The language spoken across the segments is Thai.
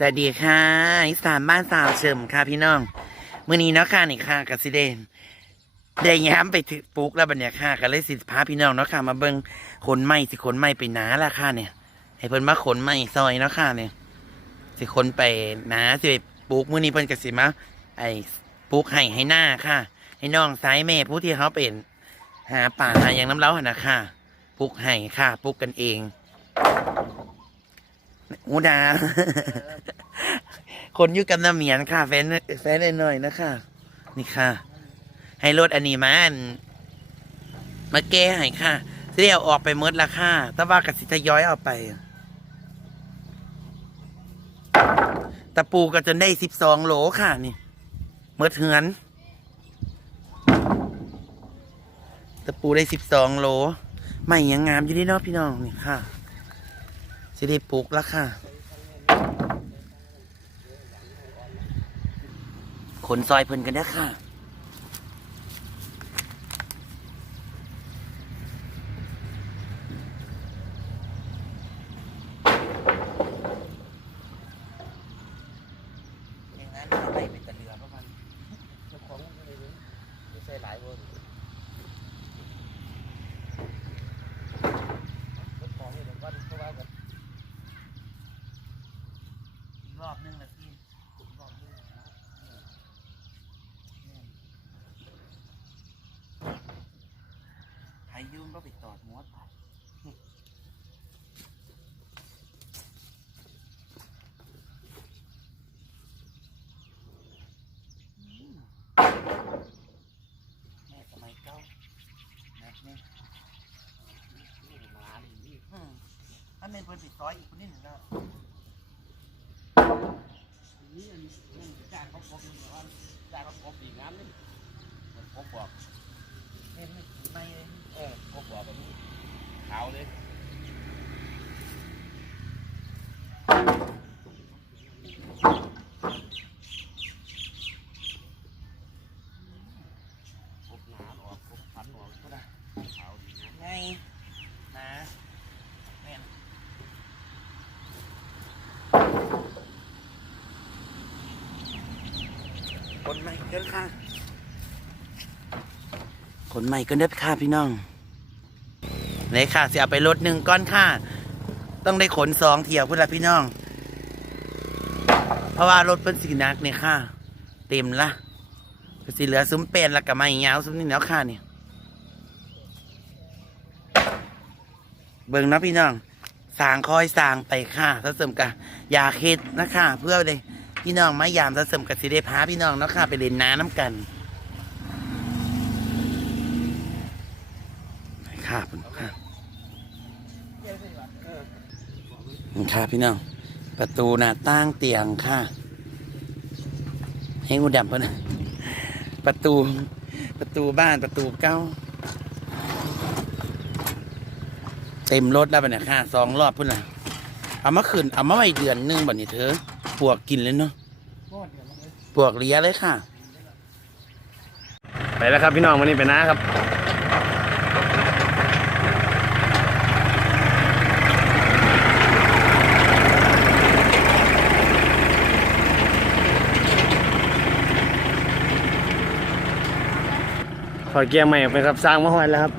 สวัสดีค่ะอีสานบ้านสาวเฉิมค่ะพี่น้องมื่อนี้เนาะค่ะนี่ค่ะกับสิเดนได้ย้ำไปถึงปุ๊กแล้วบัดเนี่ยค่ะก็เลยสิพาพี่น้องเนาะค่ะ มาเบิ่งขนไม้สิขนไม้ไปหนาละค่ะเนี่ย ให้เพิ่นมาขนไม้ซอยเนาะค่ะเนี่ยสิขนไปหนาสิไปปลูกมื่อนี้เพิ่นก็สิมาไอ้ปลูกให้ให้หน้าค่ะ ให้น้องสายแม่ผู้ที่เขาเป็นหาป่าหาอย่างน้ำเล้าหันนะค่ะปลูกให้ค่ะปลูกกันเอง อูดา คนอยู่กับน้ำเหมียนค่ะ แฟนแฟนหน่อยๆนะคะ นี่ค่ะ ให้รถอันนี้มาอันมาแก้ให้ค่ะสิได้เออกไปหมดละค่ะแต่ว่ากสิทยอยเอาไป ตะปูก็จนได้สิบสองโหลค่ะนี่เมื่อเถือน ตะปูได้สิบสองโหลไม่ยังงามอยู่นี่เนาะพี่น้องนี่ค่ะ สิริปลูกแล้วค่ะ ขนซอยเพิ่นกันนะค่ะ อย่างนั้นเอาไปเป็นตะเรือประมาณเจ้าของมันเลยใส่หลายวนรถของเนี่ยเดี๋ยววันเพราะว่าแบบอีกรอบนึงนะพี่อีกรอบนึงนะใครยุ่ง ก็ไปตอดมดไปแม่สมัยเก่านะนี่มาดิอืมอันนี้เพิ่นปิดซอยอีกคนนี้หนึ่งแล้วนี่อันนี้จานเขาครบอยู่ว่าจานเขาครบอีกงานนึงครบบอกเนี่ยไม่ไม่เลยเออครบบอกแบบนี้ขาวเลยครบหนาออกครบพันออกก็ได้ขาวดีนะไงนะแม่นคนใหม่เกินค่ะค นใหม่ก็เด็ดค่ะพี่น้องเลยค่ะเสียไปรถหนึ่งก้อนค่ะ ต้องได้ขนสองเที่ยวพุ่นละพี่น้อง เพราะว่ารถเป็นสีนักเนี่ยค่ะ เต็มละสีเหลือซุ้มเป็นแล้วก็ไม่ยาวซุ้มนี่แล้วค่ะเนี่ยเบิ่งนะพี่น้องสางคอยสางไปค่ะถ้าเสริมกะอย่าค็ดนะคะเพื่อเลยพี่น้องมายามถ้าเสริมกับสิได้พาพี่น้องเนาะค่ะไปเล่นน้ำน้ำกัน ค่ะคุณค่ะนี่ค่ะพี่น้อง ประตูหน้าต่างเตียงค่ะให้งูดำเพิ่นนะประตูประตูบ้านประตูเก้า เต็มรถแล้วปะเนี่ยค่ะสองรอบพุ่นละเอามาคืนเอามาไว้เดือนนึงบัดนี้เธอปวกกินเลยเนาะปวกเลียเลยค่ะ ไปแล้วครับพี่น้องวันนี้ไปนะครับ อเกียร์ใหม่ออกไปครับสร้างมาหอยแล้วครับ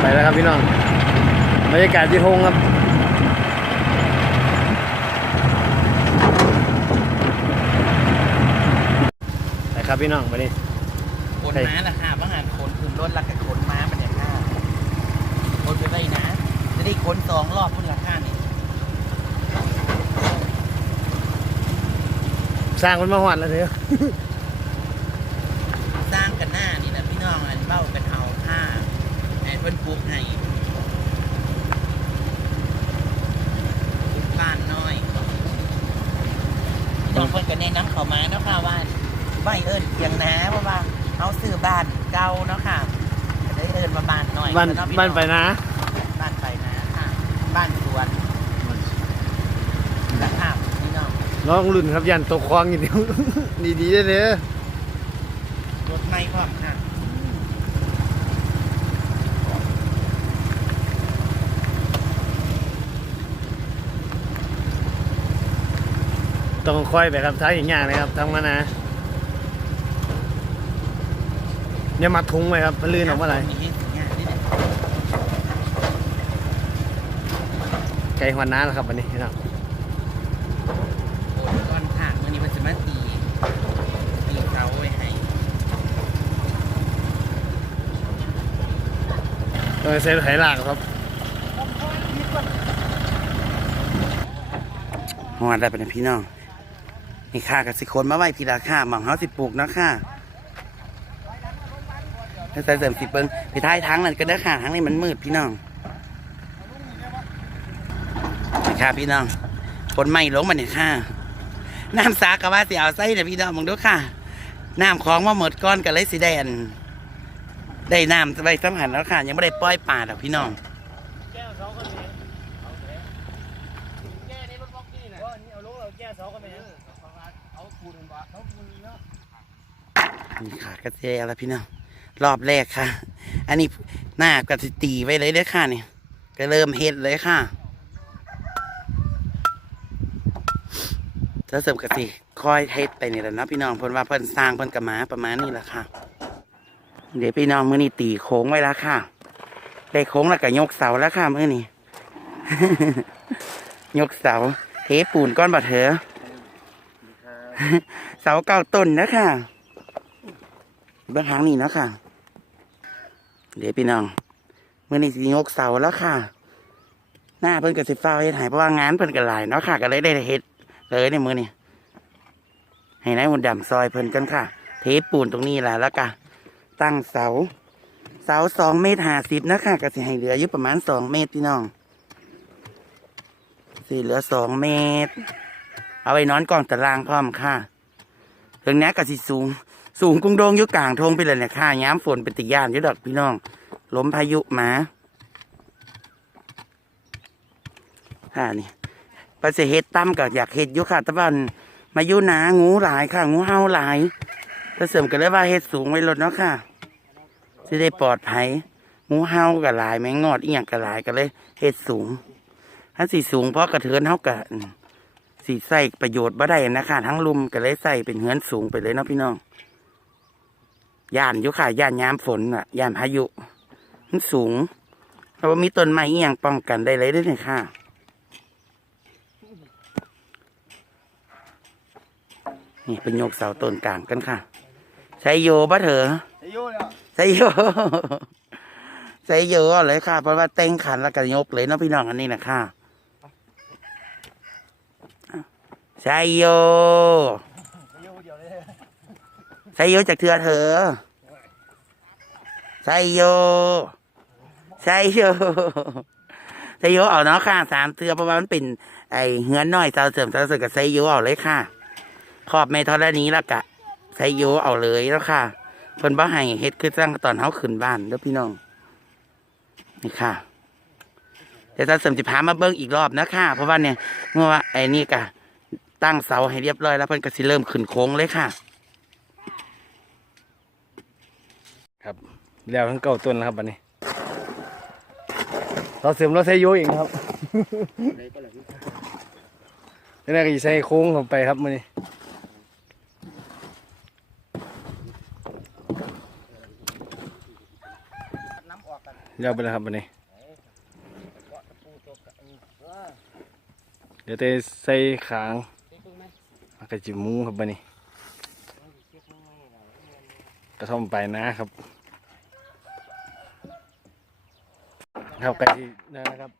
ไปแล้วครับพี่น้องบรรยากาศที่โฮงครับไปครับพี่น้องไปนี่ขนม้านะค่ะบางงานขนคืนรถแล้วก็ขนม้า ค่ะขนไปได้นะ จะได้ขนสองรอบพุ่นละค่ะนี่สร้างมันมาหอดแล้วเถอะสร้างกันหน้านี่นะพี่น้องอันเบ้ากันเอาค่ะไอ้เพิ่นปลูกให้ปลูกบ้านน้อยพี่น้องเพิ่นก็แนะนำเขามาเนาะค่ะว่าใบเอิญเพียงนะเพราะว่าเขาซื้อบ้านเก่าเนาะค่ะก็ได้เอิญมาบ้านน้อยบ้านเะพี่บ้านไปนะบ้านไปนะค่ะบ้านสวนราคาพี่น้องน้องรุ่นครับยันตกคลองอย่างเดียว ดีๆได้เลยรถไม่พร้อมค่ะต้องค่อยไปครับท้ายอย่างอย่างนะครับทำมานะเนี่ยมาทุงไว้ครับมันลื่นออกมาไหลายมีสิงานนี่เนี่ย ไก่หัวน้าแล้วครับวันนี้ครับโอ้ยก่อนผ่านวันนี้มันจะมาตีตีเขาไว้ให้ต้องใช้ไถลากครับหัวได้เป็นพี่น้อง นี่ค่ากับสิคนมาไหวพี่ราคาหมองเฮาสิปลูกเนาะค่ะถ้าใส่เสริมสิเบิ้งไปท้ายทั้งนั่นก็ได้ค่ะทั้งนี้มันมืดพี่น้องนี่ ค่ะ พี่น้องคนไม่ลงมาเนี่ยค่ะ น้ำสากะว่าสิเอาใส่เนี่ยพี่น้องมองดูค่ะ น้ำของมาหมดก้อนกันเลยสิได้อันได้น้ำไปสำหันแล้วค่ะ ยังไม่ได้ปล่อยป่าดอกพี่น้องแก้วสองคนนี้แก้นี่รถบล็อกนี่นะนี่เอาลงเราแก้สองคนนี้เอาปูนบ่เอาปูนเนาะกระเทียแล้วพี่น้องรอบแรกค่ะ อันนี้หน้ากระตีไว้เลยเด้อค่ะเนี่ยก็เริ่มเฮ็ดเลยค่ะ ถ้าเสริมกะสิคอยเฮ็ดไปนี่แหละเนาะพี่น้องเพิ่นว่าเพิ่นสร้างเพิ่นกระมาประมาณนี้แหละค่ะ เดี๋ยวพี่น้องมื้อนี้ตีโค้งไว้แล้วค่ะ ได้โค้งแล้วก็ยกเสาแล้วค่ะมื้อนี้ยกเสาเทปูนก้อนบะเถอะเสาเก้าต้นนะค่ะเบื้องหางนี่นะค่ะ เดี๋ยวพี่น้องเมื่อนี้สิยกเสาแล้วค่ะ หน้าเพิ่นก็สิฟ้าเฮ็ดให้เพราะว่างานเพิ่นก็หลายเนาะค่ะก็เลยได้เฮ็ด เลยในมือนี่ให้นายมนต์ดำซอยเพิ่นกันค่ะ เทปูนตรงนี้แหละแล้วก็ตั้งเสา เสาสองเมตรห้าสิบนะค่ะก็สิให้เหลืออยู่ประมาณสองเมตรพี่น้องสิเหลือสองเมตร เอาไว้นอนกองตารางพร้อมค่ะเรื่องนี้ก็สิสูง สูงกุ้งโดงอยู่กลางทงไปเลยเนี่ยค่ะย้ำฝนเป็นติยานยู่ดอกพี่น้องล้มพายุมาค่ะนี่ ไปเสเฮ็ดตั้มกับอยากเฮ็ดอยู่ค่ะตะวันมายุหนางูหลายค่ะ งูเห่าหลายก็เสริมกันเลยว่าเฮ็ดสูงไว้ลดเนาะค่ะจะได้ปลอดภัยงูเห่ากับหลายแมงงอดอีหยังกับหลายก็เลยเฮ็ดสูง ถ้าสีสูงเพราะกระเทือนเท่ากับสีใส่ประโยชน์บ่ได้นะคะทั้งลุมก็เลยใส่เป็นเฮือนสูงไปเลยเนาะพี่น้องย่านอยู่ค่ะย่านย้ำฝนอะย่านพายุ มันสูงเราว่ามีต้นไม้อหย่างป้องกันได้เลยด้วยเนี่ยค่ะ นี่เป็นโยกเสาต้นกลางกันค่ะใช้โยบะเถอะไอ้โย่เนี่ยใช้โยใช้โยเลยค่ะ เพราะว่าเต้งขันแล้วก็ยกเลยเนาะพี่น้องอันนี้นะค่ะใช้โยไอ้โย่เดียวเลยใช้โยจากเถือเถอะใช้โยใช้โยใช้โยเอาเนาะค่ะสามเถือเพราะว่ามันเป็นไอเหือนน้อยเสาเสริมเสาเสริมกับใช้โยเอาเลยค่ะ ขอบเมทอลนี้แล้วกะใช้โยเอาเลยแล้วค่ะเพิ่นบ่ให้เฮ็ดคือสร้างตอนเฮาขึ้นบ้านเด้อพี่น้อง นี่ค่ะเดี๋ยวตาเสริมสิพามาเบิ่งอีกรอบนะค่ะ เพราะว่าเนี่ยเมื่อว่าไอ้นี่กะตั้งเสาให้เรียบร้อยแล้วเพิ่นก็สิเริ่มขึ้นโค้งเลยค่ะ ครับแล้วทั้งเก้าต้นแล้วครับวันนี้เราเสริมเราใช้โยอีกนะครับนี่นก็จะใช้โค้งลงไปครับมันนี้ แล้วไปแล้วครับวันนี้ เดี๋ยวเตใส่ขางมันก็จิมูครับวันนี้ กระท่อมไปนะครับ ครับไก่ที่นั่นนะครับ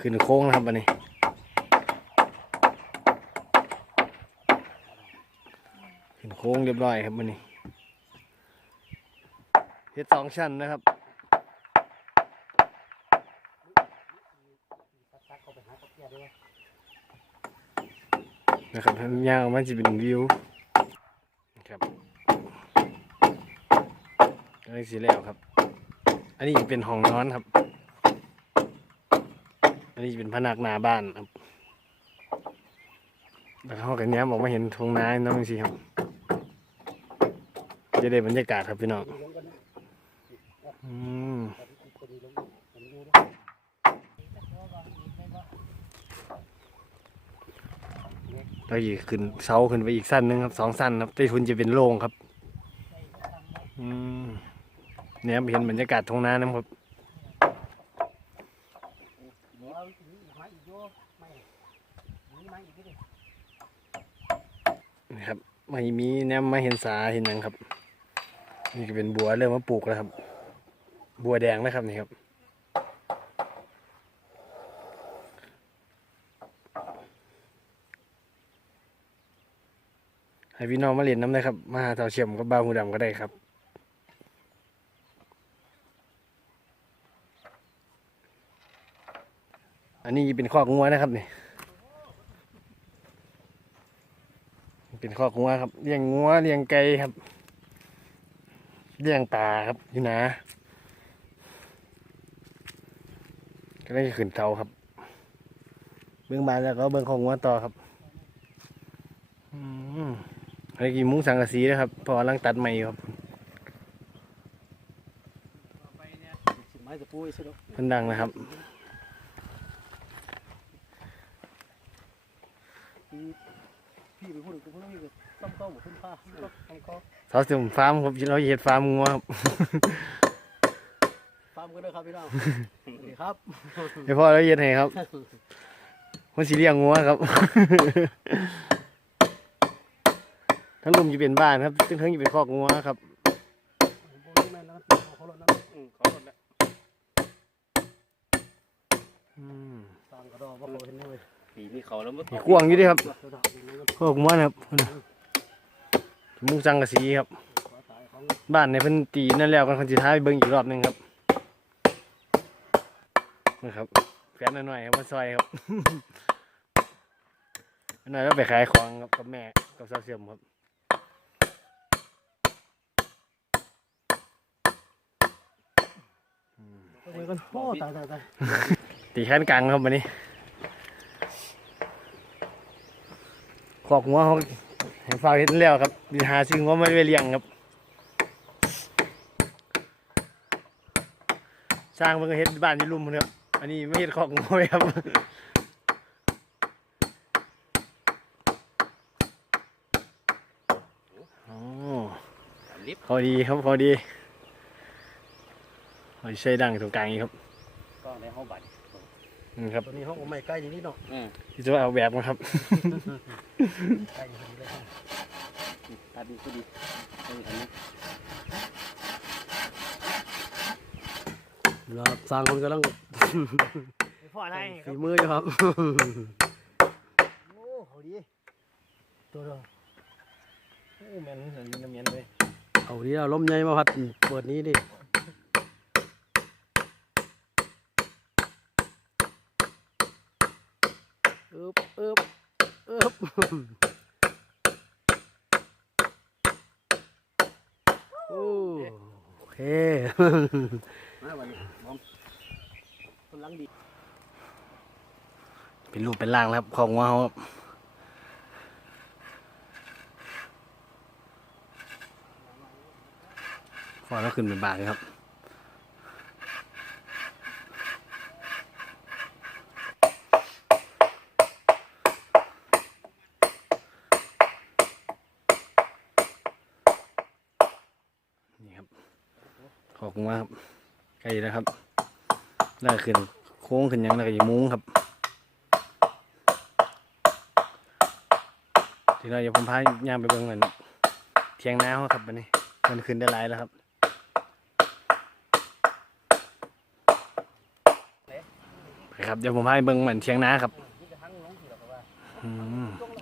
ขึ้นโค้งนะครับวันนี้ ขึ้นโค้งเรียบร้อยครับวันนี้เฮ็ดสองชั้นนะครับนะครับทางยาวมันจะเป็นวิวนะครับอันนี้สีแล้วครับ อันนี้เป็นห้องนอนครับ อันนี้เป็นพนักหนาบ้านครับแล้วเขากันเนี้ยบอกมาเห็นทงนาน้องสิครับ จะได้บรรยากาศครับพี่น้องอืมแล้วอีกขึ้นเสาขึ้นไปอีกสั้นหนึงครับสองสั้นครับใต้ทุนจะเป็นโล่งครับอืมเนี่ยเห็นบรรยากาศทงนานะครับนี่ครับไม่มีแนมไม่เห็นสาเห็นหยังครับ นี่ก็เป็นบัวเริ่มมาปลูกแล้วครับ บัวแดงนะครับนี่ครับ ให้พี่น้องมาเรียนน้ำได้ครับ มาหาเต่าเฉียมกับบ้าหูดำก็ได้ครับอันนี้เป็นข้อกงัวนะครับนี่ เป็นข้อกงัวครับเลี้ยงงัวเลี้ยงไก่ครับ เลี้ยงปลาครับอยู่นะก็ได้ขึ้นเตาครับ เบื้องบานแล้วก็เบื้องของงัวต่อครับอืมอันนี้กี่มุ้งสังกะสีนะครับพอกำลังตัดใหม่อยู่ครับม้ตะปูสิลูกเพิ่นดังนะครับพี่ไปพูดกับพวกนี้ก็ต้มต้มหมดขึ้นผ้าไอ้ก็ สาวเสริมฟาร์มครับเราเห็ดฟาร์มงัวครับฟาร์มกันด้วยครับพี่น้องสวัสดีครับเดี๋ยวพ่อเราเห็ดให้ครับมันสีเลี้ยงงัวครับ ทั้งลุมจะเป็นบ้านครับซึ่งทั้งจะเป็นคอกงัวครับแม่แล้วก็เขาลดน้ำอืมขอรถแล้วอืมตามกระดอกว่าเขาเห็นได้เลยปีนี้เขาแล้วมีกวางอยู่ด้วยครับคอกงัวนะครับ มุงจังกะสีครับ บ้านในเพิ่นตีนั่นแล้วกันคนสุดท้ายเบิ่งอีกรอบหนึ่งครับนะครับแฟนหน่อยๆครับมาซอยครับหน่อยแล้วไปขายของครับกับแม่กับสาวเสื่อมครับตายตายตายตีขั้นกลางครับวันนี้ขอกหัวเขา เห็นฟ้ากเห็นแล้วครับมีหาซื้อหัวไม่ไปเลี้ยงครับสร้างมันก็เห็ดบ้านที่ลุ่มพุ่นครับ อันนี้ไม่เห็ดขอกหัวไว้ครับโอ้เขาดีครับเขาดีเขาใช้ดังตรงกลางนี้ครับก็ในห้องบัตร นี่ครับตัวนี้ห้องไม่ใกล้อย่างนี้เนาะที่จะเอาแบบมาครับใกล้อย่างนี้เลยตัดดีก็ดีเราสร้างคนกำลังพ่ออะไรฝีมืออยู่ครับโอ้เขาดีตัวเราโอ้แมนเหมือนน้ำเมียนเลยเอาดีเอาล้มใหญ่มาพัดเปิดนี้ดิ อ๊บเอ๊บเอ๊บโอ้โอเคมาวันนี้พร้อมคนลังดี เป็นรูปเป็นร่างแล้วครับ ของว่าเขาครับฟอแล้วขึ้นเป็นบาทเลยครับ ขอบคุณมาครับใกล้แล้วครับได้ขึ้นโค้งขึ้นยังแล้วก็อย่ามุ้งครับ ทีเราอย่าผมพาย่างไปเบิ่งเหมือนเทียงนาเขาครับวันนี้มันขึ้นได้หลายแล้วครับไปครับเดี๋ยวผมพาไปเบิ่งเหมือนเทียงน้าครับ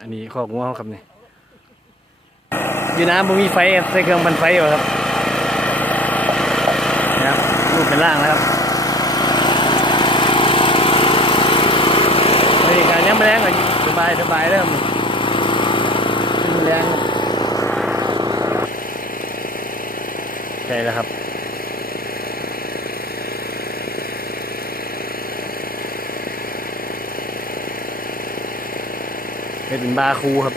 อันนี้ข้อกงัวเขาครับนี่อยู่น้ำผมมีไฟใส่เครื่องปั่นไฟอยู่ครับนะครับ เป็นล่างนะครับนี่การยังไม่แรงเลยสบายสบายเริ่มแรงใช่แล้วครับเป็นบาคูครับ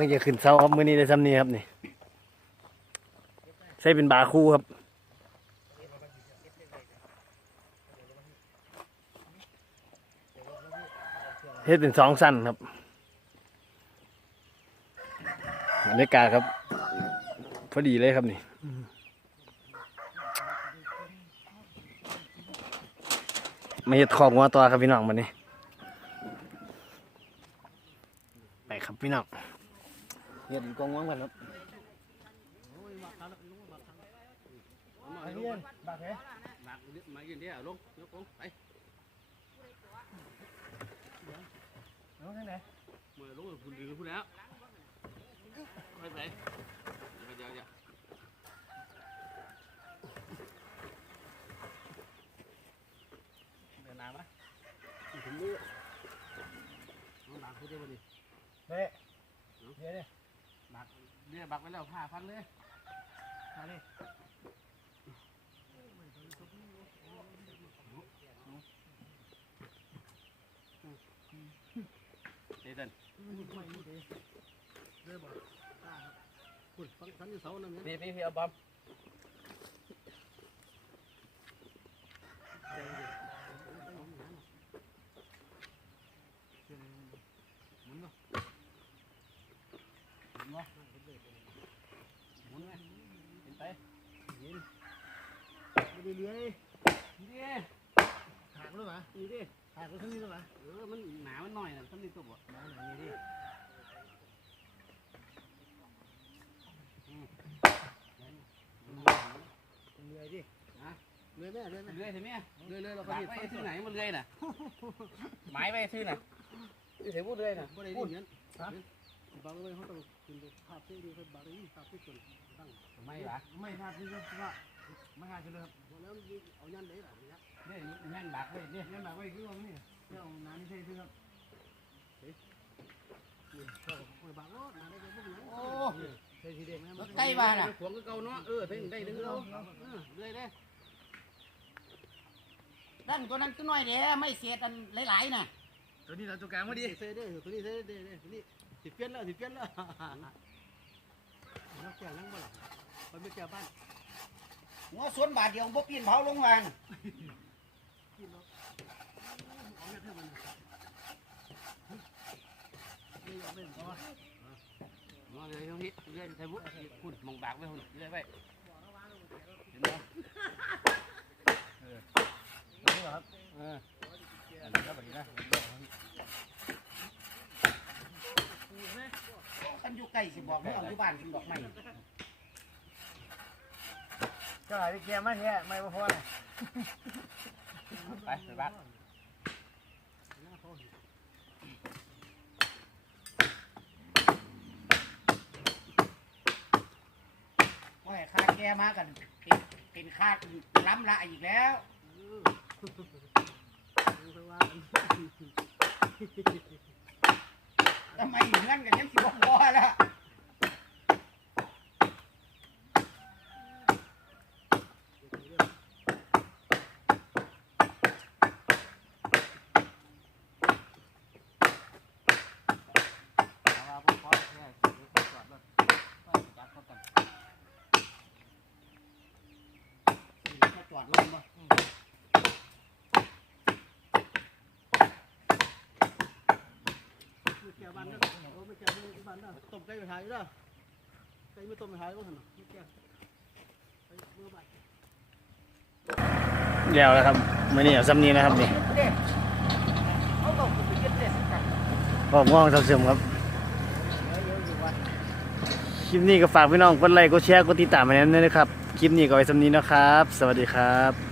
มะนาวก็จะขึ้นเสาครับมื้อนี้ได้ซ้ำนี้ครับนี่ใช้เป็นบาคูครับเฮ็ดเป็นสองสั้นครับบรรยากาศครับ พอดีเลยครับนี่มาเฮ็ดของงัวตัวครับพี่น้องวันนี้ ไปครับพี่น้อง เฮ็ดกองงัวกันครับไอ้เลี้ยนบักเหรอมามายืนเดียวลงยกลงไปน้อ เดี๋ยวเดี๋ยวเดินน้ำปะถึงมือน้องดักคุณเดียวดิเบ้เดี๋ยวเนี่ยบักเดี๋ยวบักไว้แล้วผ้าพันเลยมาดิเดี๋ยวเดินคุณฟังฟังอยู่เสาหนึ่งพี่พี่พี่เอาบอมหมุนไหมเห็นไปเห็น ไม่ได้เลื้อยนี่หักแล้วเหรอนี่ดิหักแล้วทั้งนี้แล้วเหรอเออ มันหนามันหน่อยนะท่านนี่ตัวบ่มาไหนนี่ดิเลื้อยดิเลื้อยแม่เลื้อยแม่เลื่อยใช่ไหมเลื้อยเลื้อยเราก็บักดิไว้ที่ไหนมันเลื่อยน่ะไม้ไว้ที่น่ะนี่เสียพูดเลื่อยน่ะบ่ได้ดิเงี้ยฮะบางเว้ยเขาต้องขึ้นไปภาพที่ดีเขาบางทีภาพที่ส่วนตั้งไม่หรอไม่ภาพที่ว่า ไม่หาจะเลยครับแล้วเอายันไหนล่ะเนี่ยนี่แม่นบักไว้นี่ยันแบบไว้คือว่านี่เจ้าน้ำนี่ใช่คือครับเฮ้ยนี่เขาไปบางรถมาได้ก็พวกนี้โอ้ใช่ทีเด็กนะรถใกล้บ้านอะขวงก็เก่าเนาะเออถึงได้ถึงเราเออเลื่อยได้ด้านตัวนั้นก็น้อยเด้ไม่เสียดันหลายๆน่ะตัวนี้เราตัวกลางพอดีเซ่เด้ตัวนี้เซ่เด้ตัวนี้สิเปลี่ยนแล้วสิเปลี่ยนแล้วนักแก่นั่งบ่หลับไปไม่แก่บ้าน หัวสวนบาทเดียวบ่ปีนเผาลงวางมองเลยตรงนี้เลื่อยใส่บุ้คุณมองบักไว้คุณเลื่อยไว้เห็นไหมเออกันอยู่ใกล้สิบอกเมื่อาอยู่บ้านกินดอกไม้ ก็หายไปแก่มาแท้ไม่พอเลยไปไปบักว่าให้ค่าแกมากันเป็นเป็นค่าล้ำละอีกแล้วทำไมเงื่อนกันยังสิบ่พอละ เอาพวกพ่อแค่จอดรถจับเขาก่อน มาจอดลงบ่ ไม่แก่ บ้านเด้อไม่แก่บ้านเด้อต้มไก่ไปถ่ายเด้อไก่ไม่ต้มไปถ่ายก็หันไม่แก่ไปเมื่อบ่ายเดี๋ยวแล้วครับมื่อนี้เอาซ้ำนี้นะครับนี่เขาก็ไปยึดเด็ดกันขอบง่วงเสริมครับคลิปนี้ก็ฝากพี่น้องกดไลค์กดแชร์กดติดตามมาแน่นด้วยนะครับ คลิปนี้ก็ไว้ซ้ำนี้นะครับ สวัสดีครับ